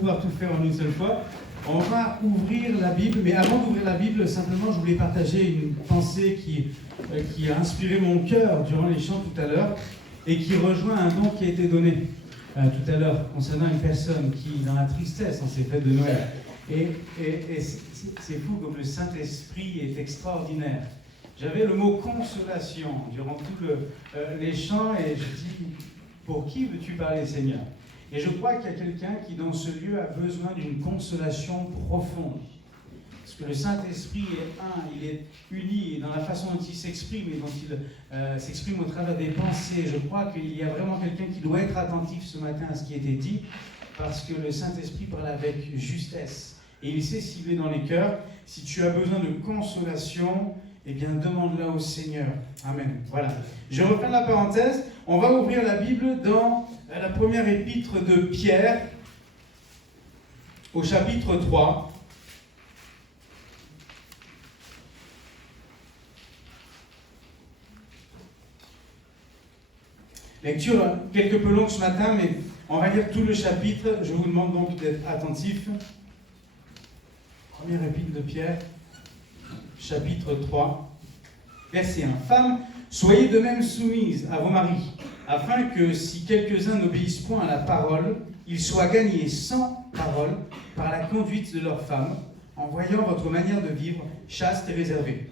pouvoir tout faire en une seule fois. On va ouvrir la Bible, mais avant d'ouvrir la Bible, simplement, je voulais partager une pensée qui a inspiré mon cœur durant les chants tout à l'heure et qui rejoint un don qui a été donné tout à l'heure concernant une personne qui, dans la tristesse, en ces fêtes de Noël. Et c'est fou comme le Saint-Esprit est extraordinaire. J'avais le mot consolation durant tous les chants et je dis, pour qui veux-tu parler, Seigneur? Et je crois qu'il y a quelqu'un qui, dans ce lieu, a besoin d'une consolation profonde. Parce que le Saint-Esprit est un, il est uni, et dans la façon dont il s'exprime, et dont il s'exprime au travers des pensées. Je crois qu'il y a vraiment quelqu'un qui doit être attentif ce matin à ce qui a été dit, parce que le Saint-Esprit parle avec justesse. Et il sait cibler dans les cœurs. Si tu as besoin de consolation, eh bien, demande-la au Seigneur. Amen. Voilà. Je reprends la parenthèse. On va ouvrir la Bible dans la première épître de Pierre, au chapitre 3. Lecture quelque peu longue ce matin, mais on va lire tout le chapitre. Je vous demande donc d'être attentifs. Première épître de Pierre, chapitre 3, verset 1. Femmes, soyez de même soumises à vos maris, afin que, si quelques-uns n'obéissent point à la parole, ils soient gagnés sans parole par la conduite de leurs femmes, en voyant votre manière de vivre chaste et réservée.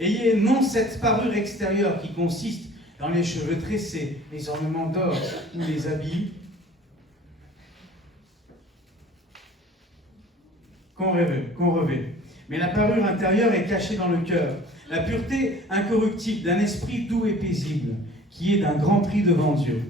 Ayez non cette parure extérieure qui consiste dans les cheveux tressés, les ornements d'or ou les habits qu'on revêt. Mais la parure intérieure est cachée dans le cœur, la pureté incorruptible d'un esprit doux et paisible, qui est d'un grand prix devant Dieu.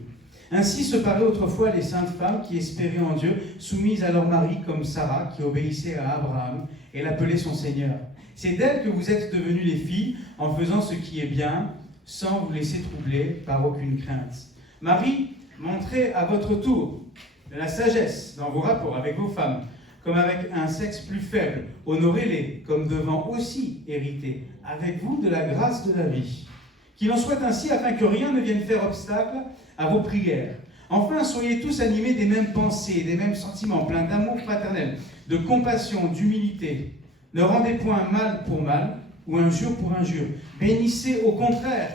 Ainsi se parlaient autrefois les saintes femmes qui espéraient en Dieu, soumises à leur mari comme Sarah, qui obéissait à Abraham et l'appelait son Seigneur. C'est d'elle que vous êtes devenues les filles, en faisant ce qui est bien, sans vous laisser troubler par aucune crainte. Marie, montrez à votre tour de la sagesse dans vos rapports avec vos femmes, comme avec un sexe plus faible. Honorez-les, comme devant aussi hériter, avec vous, de la grâce de la vie. Qu'il en soit ainsi, afin que rien ne vienne faire obstacle à vos prières. Enfin, soyez tous animés des mêmes pensées, des mêmes sentiments, pleins d'amour fraternel, de compassion, d'humilité. Ne rendez point mal pour mal, ou injure pour injure. Bénissez au contraire,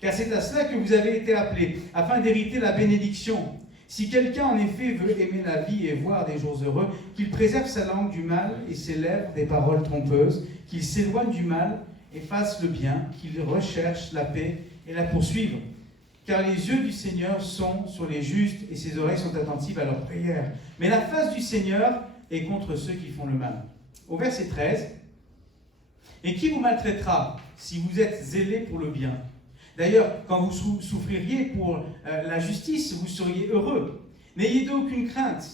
car c'est à cela que vous avez été appelés, afin d'hériter la bénédiction. Si quelqu'un en effet veut aimer la vie et voir des jours heureux, qu'il préserve sa langue du mal et ses lèvres des paroles trompeuses, qu'il s'éloigne du mal et fasse le bien, qu'il recherche la paix et la poursuive. Car les yeux du Seigneur sont sur les justes et ses oreilles sont attentives à leurs prières. Mais la face du Seigneur est contre ceux qui font le mal. Au verset 13, « Et qui vous maltraitera si vous êtes zélés pour le bien ? D'ailleurs, quand vous souffririez pour la justice, vous seriez heureux. N'ayez donc aucune crainte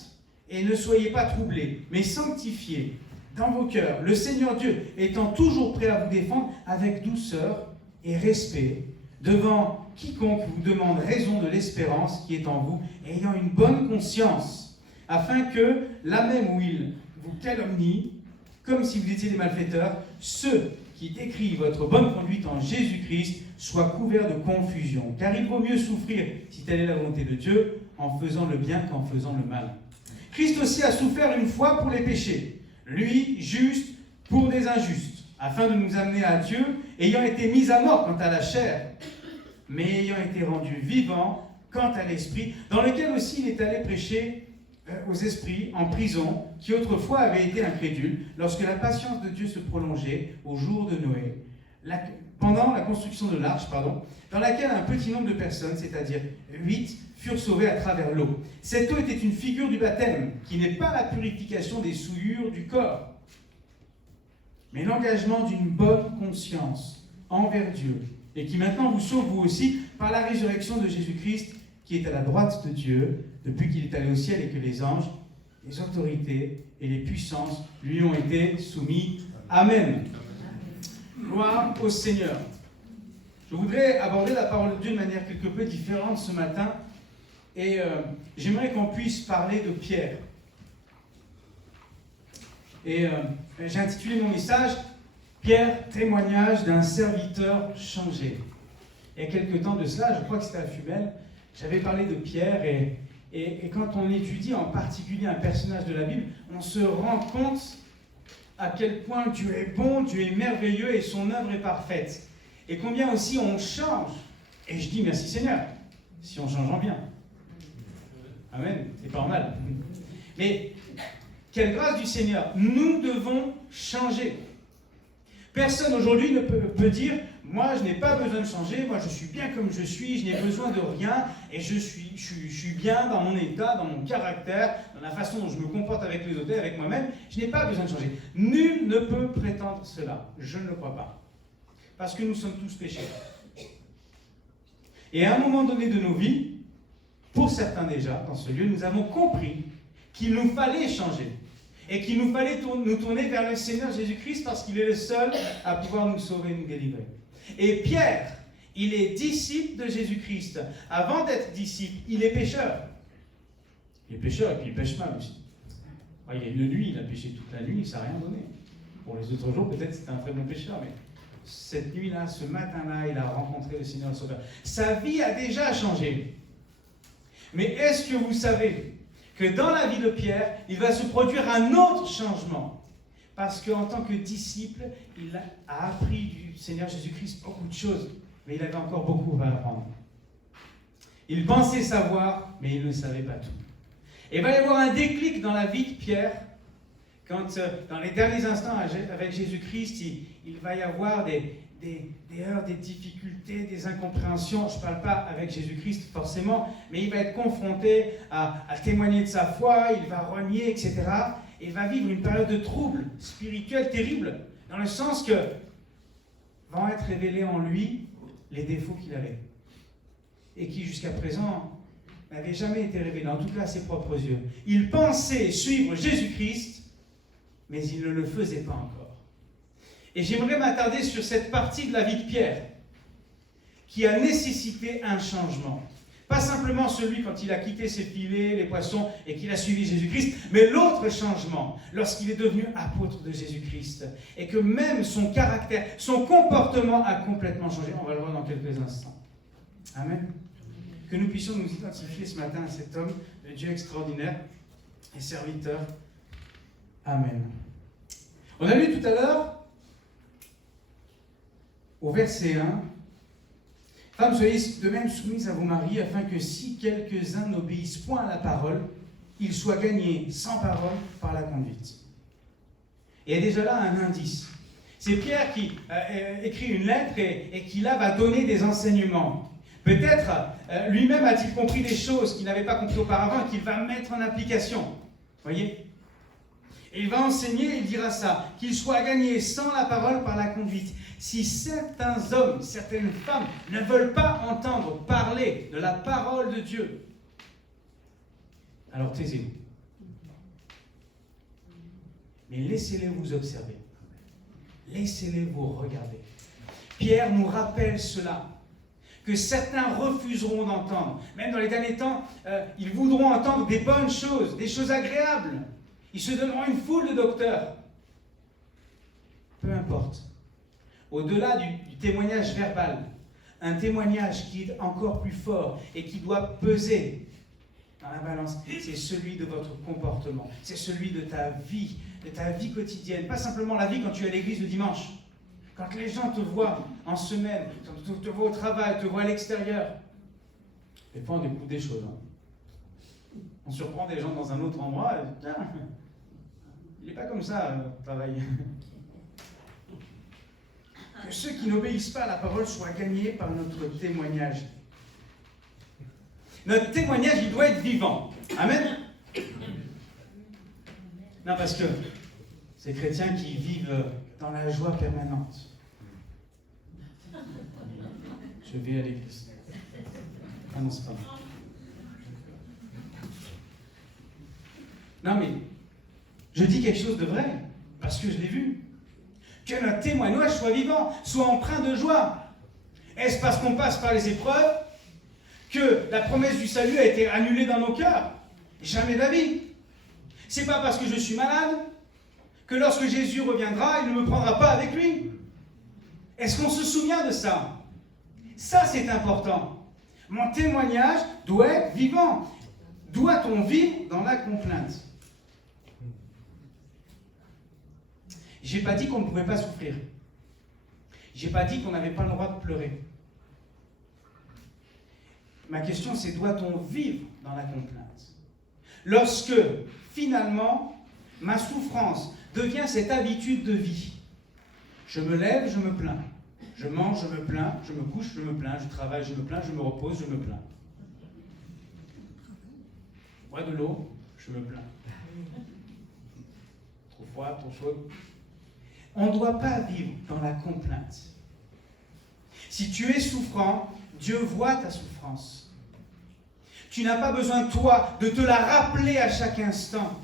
et ne soyez pas troublés, mais sanctifiez dans vos cœurs le Seigneur Dieu, étant toujours prêt à vous défendre avec douceur et respect devant quiconque vous demande raison de l'espérance qui est en vous, ayant une bonne conscience, afin que, là même où il vous calomnie, comme si vous étiez des malfaiteurs, ceux qui décrit votre bonne conduite en Jésus-Christ soit couvert de confusion. Car il vaut mieux souffrir, si telle est la volonté de Dieu, en faisant le bien qu'en faisant le mal. Christ aussi a souffert une fois pour les péchés, lui, juste, pour des injustes, afin de nous amener à Dieu, ayant été mis à mort quant à la chair, mais ayant été rendu vivant quant à l'esprit, dans lequel aussi il est allé prêcher aux esprits en prison, qui autrefois avaient été incrédules, lorsque la patience de Dieu se prolongeait au jour de Noé, pendant la construction de l'arche, dans laquelle un petit nombre de personnes, c'est-à-dire 8, furent sauvées à travers l'eau. Cette eau était une figure du baptême, qui n'est pas la purification des souillures du corps, mais l'engagement d'une bonne conscience envers Dieu, et qui maintenant vous sauve vous aussi par la résurrection de Jésus-Christ, qui est à la droite de Dieu, depuis qu'il est allé au ciel et que les anges, les autorités et les puissances lui ont été soumis. Amen. Gloire au Seigneur. Je voudrais aborder la parole de Dieu de manière quelque peu différente ce matin, et j'aimerais qu'on puisse parler de Pierre. Et j'ai intitulé mon message « Pierre, témoignage d'un serviteur changé ». Il y a quelques temps de cela, je crois que c'était à Fumel, j'avais parlé de Pierre et Et quand on étudie en particulier un personnage de la Bible, on se rend compte à quel point Dieu est bon, Dieu est merveilleux et son œuvre est parfaite. Et combien aussi on change. Et je dis merci Seigneur, si on change en bien. Amen, c'est pas mal. Mais quelle grâce du Seigneur, nous devons changer. Personne aujourd'hui ne peut dire, moi je n'ai pas besoin de changer, moi je suis bien comme je suis, je n'ai besoin de rien, et je suis bien dans mon état, dans mon caractère, dans la façon dont je me comporte avec les autres et avec moi-même, je n'ai pas besoin de changer. Nul ne peut prétendre cela, je ne le crois pas. Parce que nous sommes tous pécheurs. Et à un moment donné de nos vies, pour certains déjà, dans ce lieu, nous avons compris qu'il nous fallait changer. Et qu'il nous fallait nous tourner vers le Seigneur Jésus-Christ parce qu'il est le seul à pouvoir nous sauver, nous délivrer. Et Pierre, il est disciple de Jésus-Christ. Avant d'être disciple, il est pécheur. Il est pécheur et puis il pêche mal aussi. Il y a une nuit, il a péché toute la nuit, ça n'a rien donné. Pour les autres jours, peut-être c'était un très bon pécheur, mais cette nuit-là, ce matin-là, il a rencontré le Seigneur Sauveur. Sa vie a déjà changé. Mais est-ce que vous savez que dans la vie de Pierre, il va se produire un autre changement? Parce qu'en tant que disciple, il a appris du Seigneur Jésus-Christ beaucoup de choses, mais il avait encore beaucoup à apprendre. Il pensait savoir, mais il ne savait pas tout. Et il va y avoir un déclic dans la vie de Pierre, quand dans les derniers instants avec Jésus-Christ, il va y avoir des heurts, des difficultés, des incompréhensions. Je ne parle pas avec Jésus-Christ forcément, mais il va être confronté à témoigner de sa foi, il va renier, etc. Et il va vivre une période de trouble spirituel terrible, dans le sens que vont être révélés en lui les défauts qu'il avait, et qui jusqu'à présent n'avaient jamais été révélés, en tout cas à ses propres yeux. Il pensait suivre Jésus-Christ, mais il ne le faisait pas encore. Et j'aimerais m'attarder sur cette partie de la vie de Pierre qui a nécessité un changement. Pas simplement celui quand il a quitté ses filets, les poissons, et qu'il a suivi Jésus-Christ, mais l'autre changement, lorsqu'il est devenu apôtre de Jésus-Christ, et que même son caractère, son comportement a complètement changé. On va le voir dans quelques instants. Amen. Que nous puissions nous identifier ce matin à cet homme, le Dieu extraordinaire et serviteur. Amen. On a lu tout à l'heure, au verset 1, « Femmes, soyez de même soumises à vos maris, afin que si quelques-uns n'obéissent point à la parole, ils soient gagnés sans parole par la conduite. » Et il y a déjà là un indice. C'est Pierre qui écrit une lettre et qui là va donner des enseignements. Peut-être lui-même a-t-il compris des choses qu'il n'avait pas compris auparavant et qu'il va mettre en application. Voyez ? Et il va enseigner, il dira ça, qu'ils soient gagnés sans la parole par la conduite. Si certains hommes, certaines femmes ne veulent pas entendre parler de la parole de Dieu, alors taisez-vous. Mais laissez-les vous observer. Laissez-les vous regarder. Pierre nous rappelle cela, que certains refuseront d'entendre. Même dans les derniers temps, ils voudront entendre des bonnes choses, des choses agréables. Ils se donneront une foule de docteurs. Peu importe. Au-delà du témoignage verbal, un témoignage qui est encore plus fort et qui doit peser dans la balance, c'est celui de votre comportement, c'est celui de ta vie quotidienne. Pas simplement la vie quand tu es à l'église le dimanche. Quand les gens te voient en semaine, quand te voient au travail, te voient à l'extérieur. Des fois, on découvre des choses. On surprend des gens dans un autre endroit. Et, tiens, il n'est pas comme ça au travail. Que ceux qui n'obéissent pas à la parole soient gagnés par notre témoignage. Notre témoignage, il doit être vivant. Amen. Non, parce que ces chrétiens qui vivent dans la joie permanente. Je vais à l'église. Ah non, c'est pas vrai. Non, mais je dis quelque chose de vrai, parce que je l'ai vu. Que notre témoignage soit vivant, soit empreint de joie. Est-ce parce qu'on passe par les épreuves que la promesse du salut a été annulée dans nos cœurs? Jamais de la vie. C'est pas parce que je suis malade que lorsque Jésus reviendra, il ne me prendra pas avec lui. Est-ce qu'on se souvient de ça? Ça, c'est important. Mon témoignage doit être vivant. Doit-on vivre dans la complainte? J'ai pas dit qu'on ne pouvait pas souffrir. J'ai pas dit qu'on n'avait pas le droit de pleurer. Ma question, c'est doit-on vivre dans la complainte? Lorsque, finalement, ma souffrance devient cette habitude de vie. Je me lève, je me plains. Je mange, je me plains. Je me couche, je me plains. Je travaille, je me plains. Je me repose, je me plains. Je bois de l'eau, je me plains. Trop froid, trop chaud. On ne doit pas vivre dans la complainte. Si tu es souffrant, Dieu voit ta souffrance. Tu n'as pas besoin, toi, de te la rappeler à chaque instant.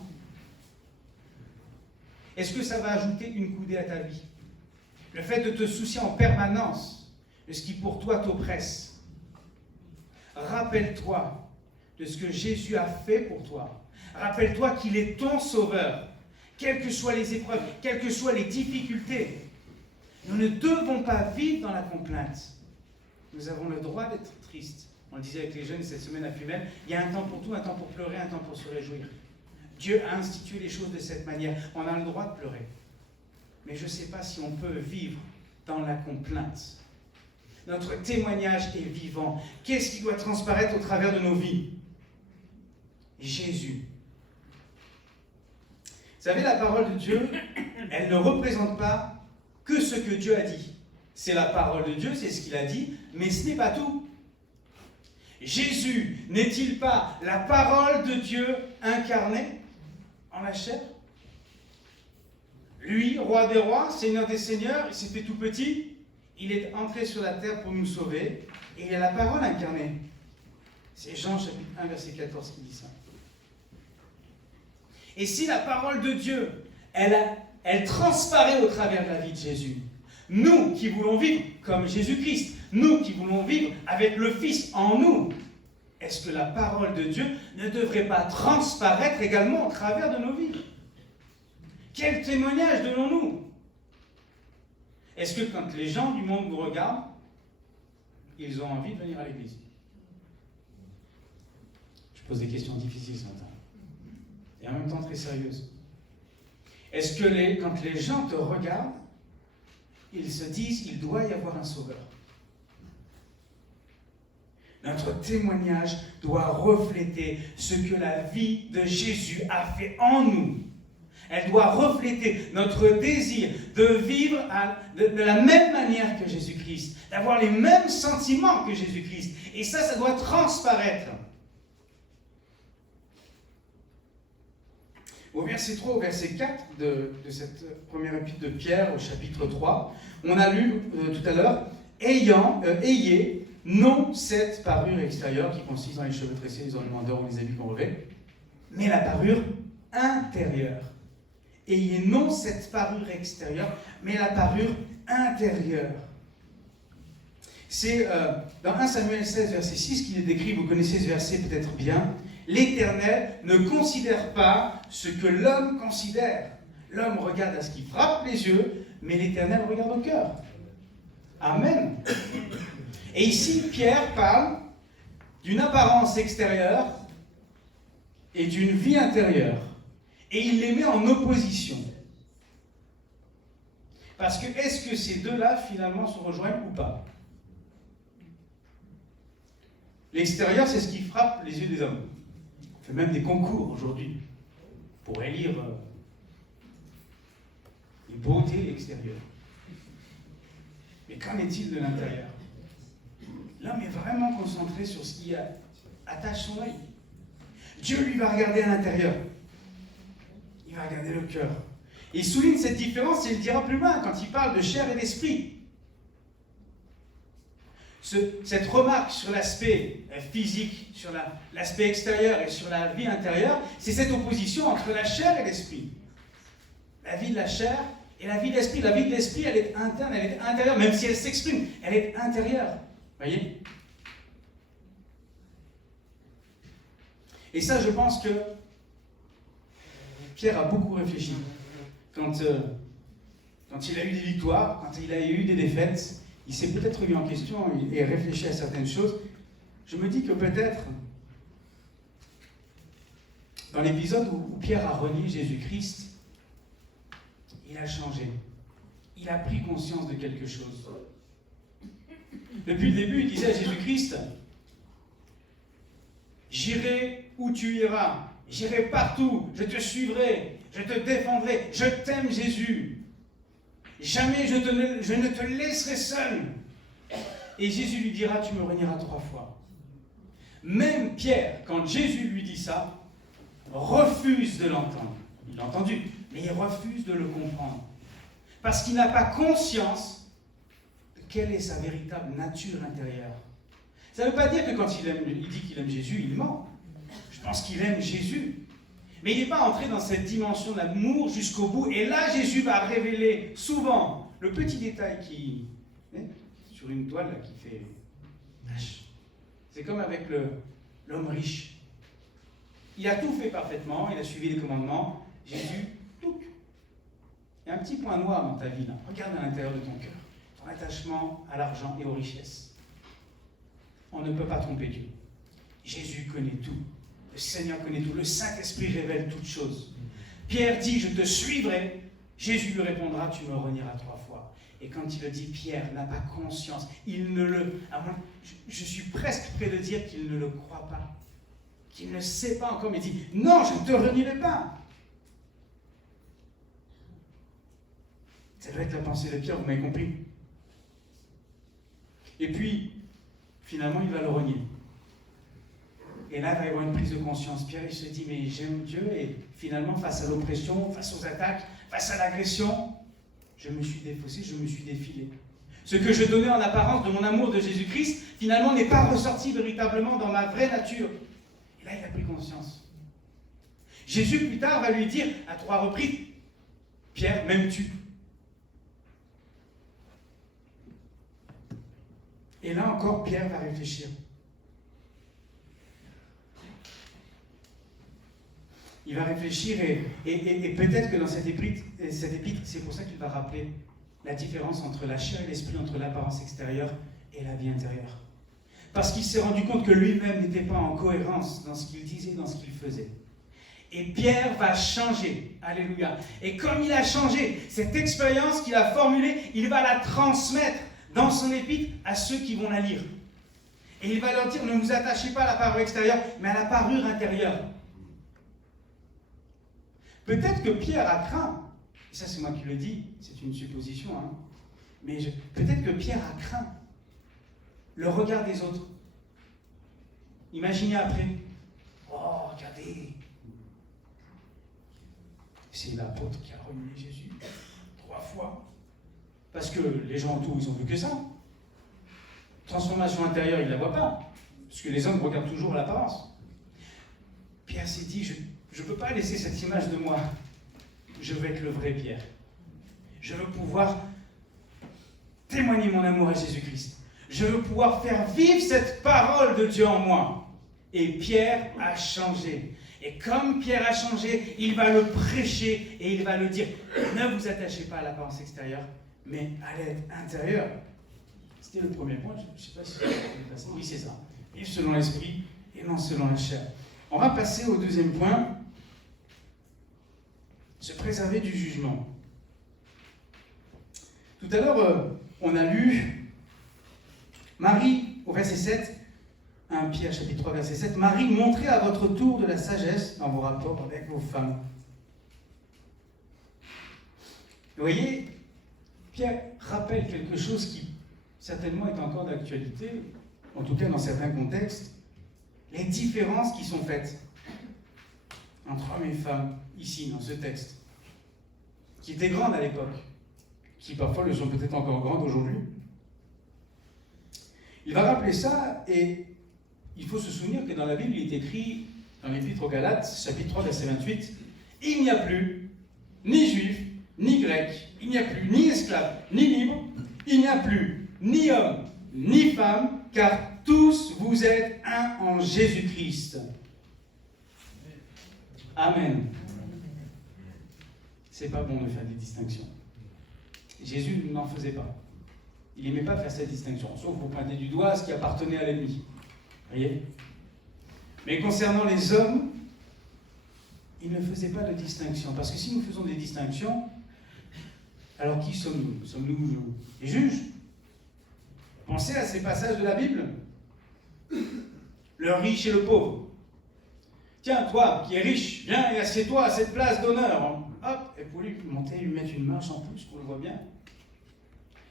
Est-ce que ça va ajouter une coudée à ta vie? Le fait de te soucier en permanence de ce qui pour toi t'oppresse. Rappelle-toi de ce que Jésus a fait pour toi. Rappelle-toi qu'il est ton sauveur. Quelles que soient les épreuves, quelles que soient les difficultés, nous ne devons pas vivre dans la complainte. Nous avons le droit d'être tristes. On le disait avec les jeunes cette semaine à Fumel, il y a un temps pour tout, un temps pour pleurer, un temps pour se réjouir. Dieu a institué les choses de cette manière. On a le droit de pleurer. Mais je ne sais pas si on peut vivre dans la complainte. Notre témoignage est vivant. Qu'est-ce qui doit transparaître au travers de nos vies? Jésus. Vous savez, la parole de Dieu, elle ne représente pas que ce que Dieu a dit. C'est la parole de Dieu, c'est ce qu'il a dit, mais ce n'est pas tout. Jésus n'est-il pas la parole de Dieu incarnée en la chair? Lui, roi des rois, seigneur des seigneurs, il s'est fait tout petit, il est entré sur la terre pour nous sauver, et il a la parole incarnée. C'est Jean chapitre 1, verset 14 qui dit ça. Et si la parole de Dieu, elle transparaît au travers de la vie de Jésus, nous qui voulons vivre comme Jésus-Christ, nous qui voulons vivre avec le Fils en nous, est-ce que la parole de Dieu ne devrait pas transparaître également au travers de nos vies? Quel témoignage donnons-nous? Est-ce que quand les gens du monde vous regardent, ils ont envie de venir à l'église? Je pose des questions difficiles ce matin. Et en même temps très sérieuses. Est-ce que quand les gens te regardent, ils se disent qu'il doit y avoir un sauveur? Notre témoignage doit refléter ce que la vie de Jésus a fait en nous. Elle doit refléter notre désir de vivre de la même manière que Jésus-Christ, d'avoir les mêmes sentiments que Jésus-Christ. Et ça doit transparaître. Au verset 3, au verset 4 de cette première épître de Pierre, au chapitre 3, on a lu tout à l'heure, ayez non cette parure extérieure qui consiste dans les cheveux tressés, les ornements d'or ou les habits qu'on revêt, mais la parure intérieure. Ayez non cette parure extérieure, mais la parure intérieure. C'est dans 1 Samuel 16, verset 6 qu'il est décrit, vous connaissez ce verset peut-être bien. L'Éternel ne considère pas ce que l'homme considère. L'homme regarde à ce qui frappe les yeux, mais l'Éternel regarde au cœur. Amen. Et ici, Pierre parle d'une apparence extérieure et d'une vie intérieure. Et il les met en opposition. Parce que est-ce que ces deux-là, finalement, se rejoignent ou pas? L'extérieur, c'est ce qui frappe les yeux des hommes. On fait même des concours aujourd'hui pour élire les beautés extérieures. Mais qu'en est-il de l'intérieur? L'homme est vraiment concentré sur ce qui attache son œil. Dieu, lui, va regarder à l'intérieur. Il va regarder le cœur. Et il souligne cette différence et il dira plus loin quand il parle de chair et d'esprit. Cette remarque sur l'aspect physique, sur l'aspect extérieur et sur la vie intérieure, c'est cette opposition entre la chair et l'esprit. La vie de la chair et la vie de l'esprit. La vie de l'esprit, elle est interne, elle est intérieure, même si elle s'exprime, elle est intérieure. Voyez? Et ça, je pense que Pierre a beaucoup réfléchi. Quand il a eu des victoires, quand il a eu des défaites, il s'est peut-être remis en question et réfléchi à certaines choses. Je me dis que peut-être dans l'épisode où Pierre a renié Jésus-Christ, il a changé. Il a pris conscience de quelque chose. Depuis le début, il disait à Jésus-Christ, « J'irai où tu iras, j'irai partout, je te suivrai, je te défendrai, je t'aime Jésus. Jamais je ne te laisserai seul. » Et Jésus lui dira, « Tu me renieras 3 fois. » Même Pierre, quand Jésus lui dit ça, refuse de l'entendre. Il l'a entendu, mais il refuse de le comprendre. Parce qu'il n'a pas conscience de quelle est sa véritable nature intérieure. Ça ne veut pas dire que quand il dit qu'il aime Jésus, il ment. Je pense qu'il aime Jésus. Mais il n'est pas entré dans cette dimension d'amour jusqu'au bout. Et là, Jésus va révéler souvent le petit détail qui, sur une toile là, qui fait tache. C'est comme avec l'homme riche. Il a tout fait parfaitement, il a suivi les commandements. Jésus, tout. Il y a un petit point noir dans ta vie là. Regarde à l'intérieur de ton cœur. Ton attachement à l'argent et aux richesses. On ne peut pas tromper Dieu. Jésus connaît tout. Le Seigneur connaît tout. Le Saint-Esprit révèle toutes choses. Pierre dit, je te suivrai. Jésus lui répondra, tu me renieras 3 fois. Et quand il le dit, Pierre n'a pas conscience. Il ne le... Je suis presque prêt de dire qu'il ne le croit pas. Qu'il ne sait pas encore, mais il dit, non, je ne te renierai pas. Ça doit être la pensée de Pierre, vous m'avez compris. Et puis, finalement, il va le renier. Et là, il va y avoir une prise de conscience. Pierre, il se dit, mais j'aime Dieu, et finalement, face à l'oppression, face aux attaques, face à l'agression, je me suis défaussé, je me suis défilé. Ce que je donnais en apparence de mon amour de Jésus-Christ, finalement, n'est pas ressorti véritablement dans ma vraie nature. Et là, il a pris conscience. Jésus, plus tard, va lui dire à 3 reprises, Pierre, m'aimes-tu ? Et là encore, Pierre va réfléchir. Il va réfléchir et peut-être que dans cette épître, c'est pour ça qu'il va rappeler la différence entre la chair et l'esprit, entre l'apparence extérieure et la vie intérieure. Parce qu'il s'est rendu compte que lui-même n'était pas en cohérence dans ce qu'il disait, dans ce qu'il faisait. Et Pierre va changer. Alléluia. Et comme il a changé, cette expérience qu'il a formulée, il va la transmettre dans son épître à ceux qui vont la lire. Et il va leur dire, ne vous attachez pas à la parure extérieure, mais à la parure intérieure. Peut-être que Pierre a craint, et ça c'est moi qui le dis, c'est une supposition, hein, mais peut-être que Pierre a craint le regard des autres. Imaginez après, oh regardez, c'est l'apôtre qui a renié Jésus 3 fois. Parce que les gens autour, ils n'ont vu que ça. Transformation intérieure, ils ne la voient pas. Parce que les hommes regardent toujours l'apparence. Pierre s'est dit, je ne peux pas laisser cette image de moi. Je veux être le vrai Pierre. Je veux pouvoir témoigner mon amour à Jésus-Christ. Je veux pouvoir faire vivre cette parole de Dieu en moi. Et Pierre a changé. Et comme Pierre a changé, il va le prêcher et il va le dire. Ne vous attachez pas à l'apparence extérieure, mais à l'aide intérieure. C'était le premier point, je ne sais pas si c'est passé. Oui, c'est ça. Vivre selon l'esprit et non selon la chair. On va passer au deuxième point. Se préserver du jugement. Tout à l'heure, on a lu Marie, au verset 7, 1 Pierre chapitre 3, verset 7, Marie, montrez à votre tour de la sagesse dans vos rapports avec vos femmes. Vous voyez, Pierre rappelle quelque chose qui certainement est encore d'actualité, en tout cas dans certains contextes, les différences qui sont faites entre hommes et femmes, ici, dans ce texte, qui étaient grandes à l'époque, qui parfois le sont peut-être encore grandes aujourd'hui. Il va rappeler ça, et il faut se souvenir que dans la Bible, il est écrit, dans l'Épître aux Galates, chapitre 3, verset 28, « Il n'y a plus ni juif, ni grec, il n'y a plus ni esclave, ni libre, il n'y a plus ni homme, ni femme, car tous vous êtes un en Jésus-Christ. » Amen. C'est pas bon de faire des distinctions. Jésus n'en faisait pas. Il n'aimait pas faire cette distinction, sauf pour pointer du doigt ce qui appartenait à l'ennemi. Voyez ? Mais concernant les hommes, il ne faisait pas de distinction. Parce que si nous faisons des distinctions, alors qui sommes-nous? Sommes-nous les juges? Pensez à ces passages de la Bible. Le riche et le pauvre. Tiens, toi qui es riche, viens et assieds-toi à cette place d'honneur. Hop, et pour lui monter, lui mettre une marche en plus, qu'on le voit bien.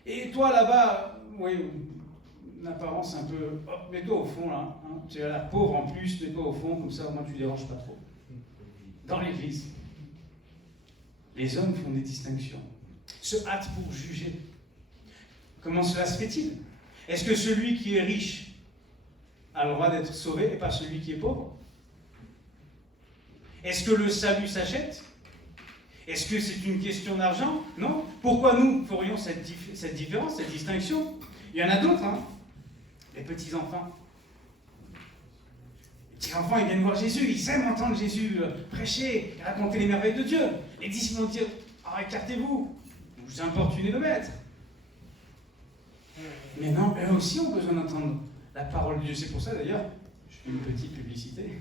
Et toi là-bas, oui, une apparence un peu, hop, mets-toi au fond là. Hein. Tu as l'air pauvre en plus, mets-toi au fond, comme ça au moins tu ne déranges pas trop. Dans l'église, les hommes font des distinctions, se hâtent pour juger. Comment cela se fait-il? Est-ce que celui qui est riche a le droit d'être sauvé et pas celui qui est pauvre? Est-ce que le salut s'achète? Est-ce que c'est une question d'argent? Non. Pourquoi nous ferions cette différence, cette distinction? Il y en a d'autres, hein. Les petits-enfants. Les petits-enfants, ils viennent voir Jésus, ils aiment entendre Jésus prêcher, raconter les merveilles de Dieu. Les disciples vont dire, écartez-vous, vous importunez le maître. Mais non, eux aussi ont besoin d'entendre la parole de Dieu. C'est pour ça d'ailleurs, je fais une petite publicité,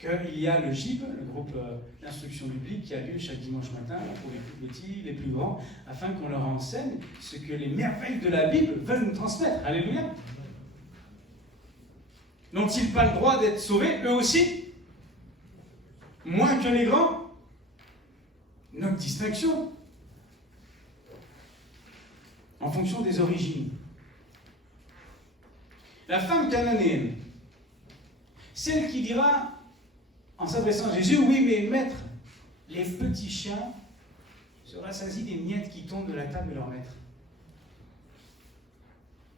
qu'il y a le GIB, le groupe d'instruction biblique, qui a lieu chaque dimanche matin, pour les plus petits, les plus grands, afin qu'on leur enseigne ce que les merveilles de la Bible veulent nous transmettre. Alléluia. N'ont-ils pas le droit d'être sauvés, eux aussi? Moins que les grands? Notre distinction. En fonction des origines. La femme cananéenne, celle qui dira, en s'adressant à Jésus, oui, mais maître, les petits chiens se rassasient des miettes qui tombent de la table de leur maître.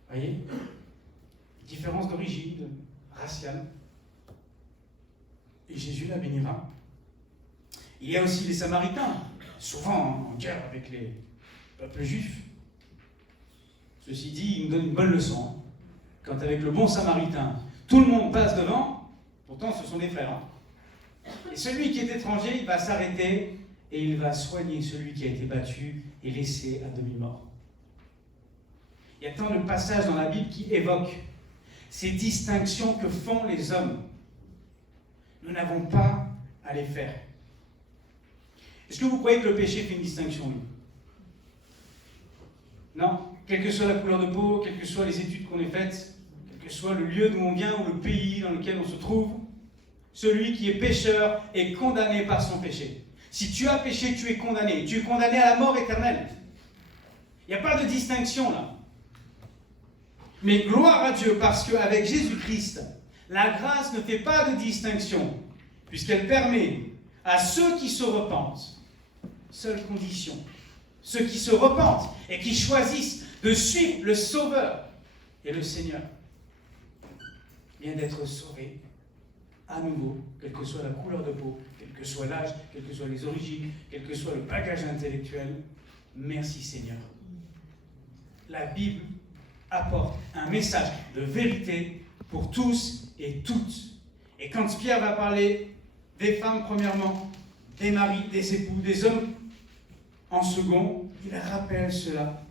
Voyez? Différence d'origine, raciale. Et Jésus la bénira. Il y a aussi les Samaritains, souvent en guerre avec les peuples juifs. Ceci dit, il nous donne une bonne leçon. Quand avec le bon Samaritain, tout le monde passe devant, pourtant ce sont des frères. Hein. Et celui qui est étranger, il va s'arrêter et il va soigner celui qui a été battu et laissé à demi-mort. Il y a tant de passages dans la Bible qui évoquent ces distinctions que font les hommes. Nous n'avons pas à les faire. Est-ce que vous croyez que le péché fait une distinction, lui? Non. Quelle que soit la couleur de peau, quelles que soient les études qu'on ait faites, quel que soit le lieu d'où on vient ou le pays dans lequel on se trouve, celui qui est pécheur est condamné par son péché. Si tu as péché, tu es condamné. Tu es condamné à la mort éternelle. Il n'y a pas de distinction là. Mais gloire à Dieu, parce qu'avec Jésus-Christ, la grâce ne fait pas de distinction, puisqu'elle permet à ceux qui se repentent, seule condition, ceux qui se repentent et qui choisissent de suivre le Sauveur et le Seigneur, vient d'être sauvés à nouveau, quelle que soit la couleur de peau, quel que soit l'âge, quelles que soient les origines, quel que soit le bagage intellectuel. Merci Seigneur. La Bible apporte un message de vérité pour tous et toutes. Et quand Pierre va parler des femmes premièrement, des maris, des époux, des hommes en second, il rappelle cela.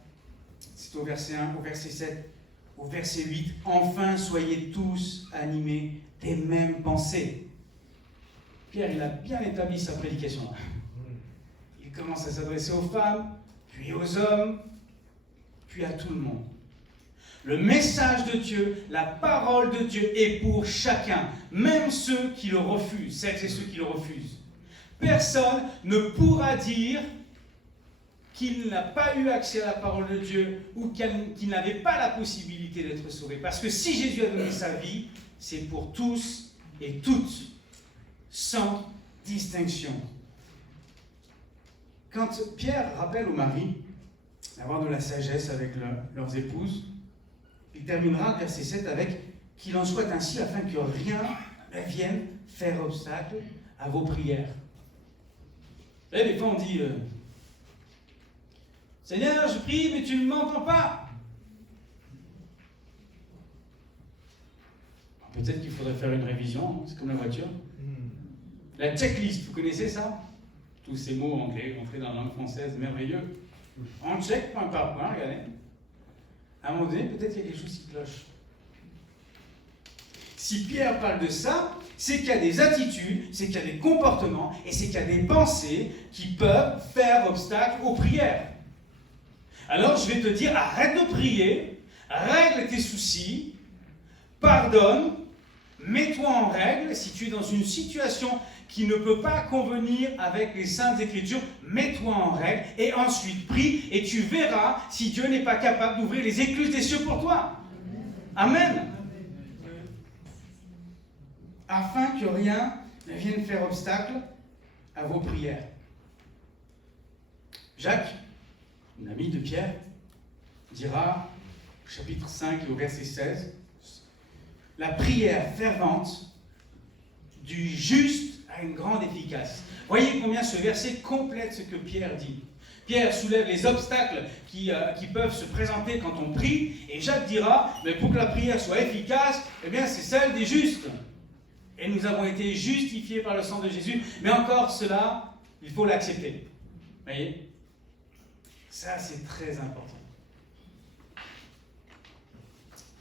C'est au verset 1, au verset 7, au verset 8. Enfin, soyez tous animés des mêmes pensées. Pierre, il a bien établi sa prédication là. Il commence à s'adresser aux femmes, puis aux hommes, puis à tout le monde. Le message de Dieu, la parole de Dieu est pour chacun, même ceux qui le refusent, celles et ceux qui le refusent. Personne ne pourra dire qu'il n'a pas eu accès à la parole de Dieu ou qu'il n'avait pas la possibilité d'être sauvé. Parce que si Jésus a donné sa vie, c'est pour tous et toutes, sans distinction. Quand Pierre rappelle aux maris d'avoir de la sagesse avec leurs épouses, il terminera verset 7 avec « qu'il en soit ainsi afin que rien ne vienne faire obstacle à vos prières. » Vous savez, des fois on dit « Seigneur, je prie, mais tu ne m'entends pas. » Peut-être qu'il faudrait faire une révision, c'est comme la voiture. La checklist, vous connaissez ça? Tous ces mots anglais entrés dans la langue française, merveilleux. On check point par point, regardez. À un moment donné, peut-être qu'il y a quelque chose qui cloche. Si Pierre parle de ça, c'est qu'il y a des attitudes, c'est qu'il y a des comportements, et c'est qu'il y a des pensées qui peuvent faire obstacle aux prières. Alors je vais te dire, arrête de prier, règle tes soucis, pardonne, mets-toi en règle. Si tu es dans une situation qui ne peut pas convenir avec les Saintes Écritures, mets-toi en règle et ensuite prie et tu verras si Dieu n'est pas capable d'ouvrir les écluses des cieux pour toi. Amen. Afin que rien ne vienne faire obstacle à vos prières. Jacques, un ami de Pierre, dira, au chapitre 5 et au verset 16, la prière fervente du juste a une grande efficace. Voyez combien ce verset complète ce que Pierre dit. Pierre soulève les obstacles qui peuvent se présenter quand on prie, et Jacques dira, mais pour que la prière soit efficace, eh bien c'est celle des justes. Et nous avons été justifiés par le sang de Jésus, mais encore cela, il faut l'accepter. Voyez ? Ça, c'est très important.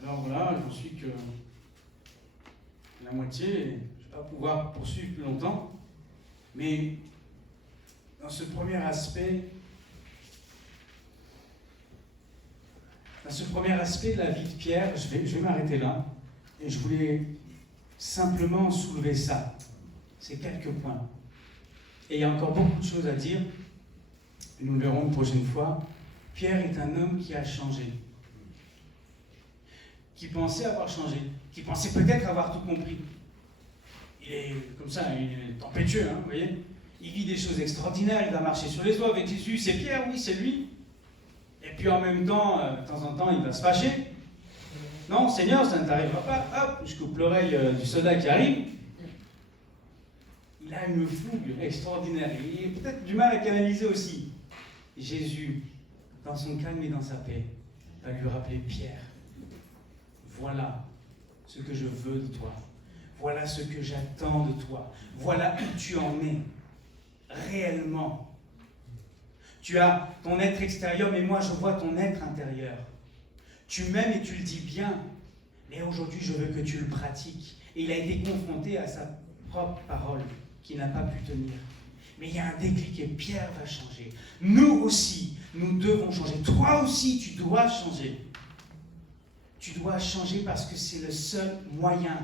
Alors voilà, j'en suis que la moitié, je ne vais pas pouvoir poursuivre plus longtemps, mais dans ce premier aspect de la vie de Pierre, je vais m'arrêter là, et je voulais simplement soulever ça, ces quelques points. Et il y a encore beaucoup de choses à dire, nous le verrons une prochaine fois. Pierre est un homme qui a changé, qui pensait avoir changé, qui pensait peut-être avoir tout compris. Il est comme ça, il est tempétueux, vous voyez. Il vit des choses extraordinaires, il va marcher sur les eaux avec Jésus. C'est Pierre, oui, c'est lui. Et puis en même temps, de temps en temps, il va se fâcher. Non, Seigneur, ça ne t'arrivera pas. Hop, je coupe l'oreille du soldat qui arrive. Il a une fougue extraordinaire. Il a peut-être du mal à canaliser aussi. Jésus, dans son calme et dans sa paix, va lui rappeler, Pierre, voilà ce que je veux de toi. Voilà ce que j'attends de toi. Voilà où tu en es réellement. Tu as ton être extérieur, mais moi je vois ton être intérieur. Tu m'aimes et tu le dis bien, mais aujourd'hui je veux que tu le pratiques. Et il a été confronté à sa propre parole, qui n'a pas pu tenir. Mais il y a un déclic et Pierre va changer. Nous aussi, nous devons changer. Toi aussi, tu dois changer. Tu dois changer parce que c'est le seul moyen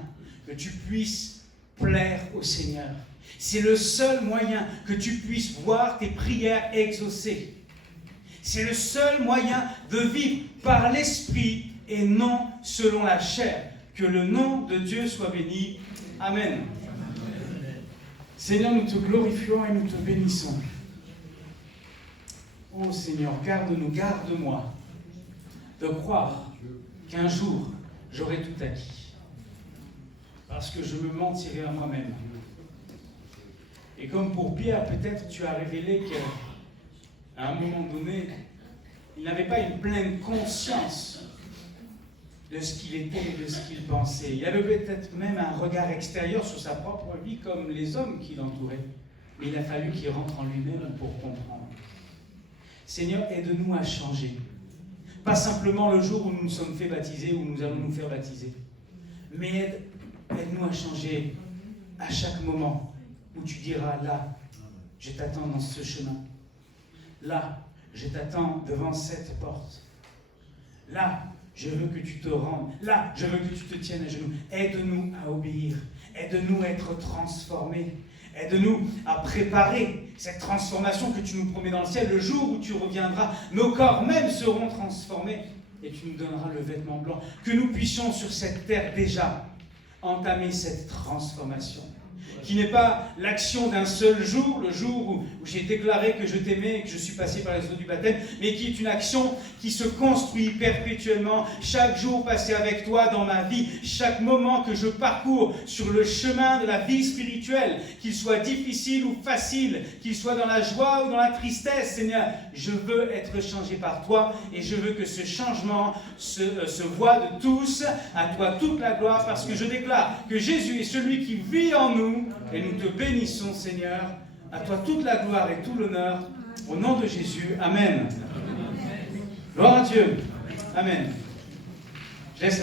que tu puisses plaire au Seigneur. C'est le seul moyen que tu puisses voir tes prières exaucées. C'est le seul moyen de vivre par l'Esprit et non selon la chair. Que le nom de Dieu soit béni. Amen. Seigneur, nous te glorifions et nous te bénissons. Oh Seigneur, garde-nous, garde-moi de croire qu'un jour j'aurai tout acquis. Parce que je me mentirai à moi-même. Et comme pour Pierre, peut-être tu as révélé qu'à un moment donné, il n'avait pas une pleine conscience de ce qu'il était et de ce qu'il pensait. Il avait peut-être même un regard extérieur sur sa propre vie comme les hommes qui l'entouraient. Mais il a fallu qu'il rentre en lui-même pour comprendre. Seigneur, aide-nous à changer. Pas simplement le jour où nous nous sommes fait baptiser, où nous allons nous faire baptiser. Mais aide-nous à changer à chaque moment où tu diras, là, je t'attends dans ce chemin. Là, je t'attends devant cette porte. Là, je veux que tu te rendes. Là, je veux que tu te tiennes à genoux. Aide-nous à obéir. Aide-nous à être transformés. Aide-nous à préparer cette transformation que tu nous promets dans le ciel. Le jour où tu reviendras, nos corps même seront transformés et tu nous donneras le vêtement blanc. Que nous puissions sur cette terre déjà entamer cette transformation. Qui n'est pas l'action d'un seul jour, le jour où j'ai déclaré que je t'aimais et que je suis passé par les eaux du baptême, mais qui est une action qui se construit perpétuellement. Chaque jour passé avec toi dans ma vie, chaque moment que je parcours sur le chemin de la vie spirituelle, qu'il soit difficile ou facile, qu'il soit dans la joie ou dans la tristesse, Seigneur, je veux être changé par toi et je veux que ce changement se voit de tous. À toi toute la gloire, parce que je déclare que Jésus est celui qui vit en nous. Et nous te bénissons, Seigneur. À toi toute la gloire et tout l'honneur. Au nom de Jésus. Amen. Gloire à Dieu. Amen. Je laisse